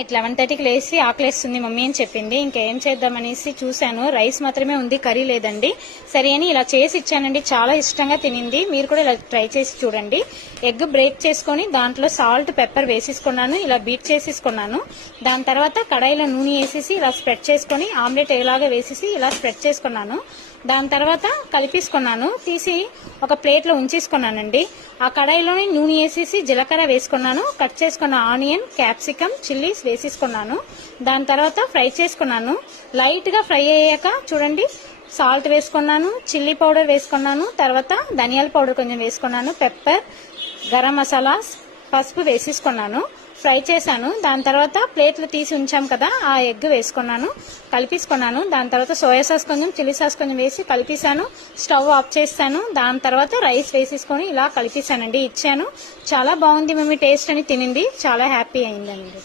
Night 11:30కి లేచి ఆకలేస్తుంది mummy అని చెప్పింది. ఇంకేం చేద్దామనేసి చూశాను, రైస్ మాత్రమే ఉంది, కర్రీ లేదండి. సరే అని ఇలా చేసి ఇచ్చానండి. చాలా ఇష్టంగా తినింది. మీరు కూడా ఇలా ట్రై చేసి చూడండి. ఎగ్ బ్రేక్ చేసుకొని దాంట్లో సాల్ట్ పెప్పర్ వేసేసుకున్నాను, ఇలా బీట్ చేసేసుకున్నాను. దాని తర్వాత కడాయిలో నూనె వేసేసి ఇలా స్ప్రెడ్ చేసుకొని ఆమ్లెట్ ఎలాగా వేసేసి ఇలా స్ప్రెడ్ చేసుకున్నాను. దాని తర్వాత కలిపేసుకున్నాను, తీసి ఒక ప్లేట్లో ఉంచేసుకున్నానండి. ఆ కడాయిలోని నూనె వేసేసి జీలకర్ర వేసుకున్నాను, కట్ చేసుకున్న ఆనియన్, క్యాప్సికమ్, చిల్లీస్ వేసేసుకున్నాను. దాని తర్వాత ఫ్రై చేసుకున్నాను. లైట్గా ఫ్రై అయ్యాక చూడండి సాల్ట్ వేసుకున్నాను, చిల్లీ పౌడర్ వేసుకున్నాను, తర్వాత ధనియాల పౌడర్ కొంచెం వేసుకున్నాను, పెప్పర్, గరం మసాలా, పసుపు వేసేసుకున్నాను. ఫ్రై చేశాను. దాని తర్వాత ప్లేట్లో తీసి ఉంచాం కదా, ఆ ఎగ్ వేసుకున్నాను, కలిపేసుకున్నాను. దాని తర్వాత సోయా సాస్ కొంచెం, చిల్లీ సాస్ కొంచెం వేసి కలిపేశాను. స్టవ్ ఆఫ్ చేస్తాను. దాని తర్వాత రైస్ వేసేసుకొని ఇలా కలిపేశానండి, ఇచ్చాను. చాలా బాగుంది మమ్మీ టేస్ట్ అని తినింది. చాలా హ్యాపీ అయిందండి.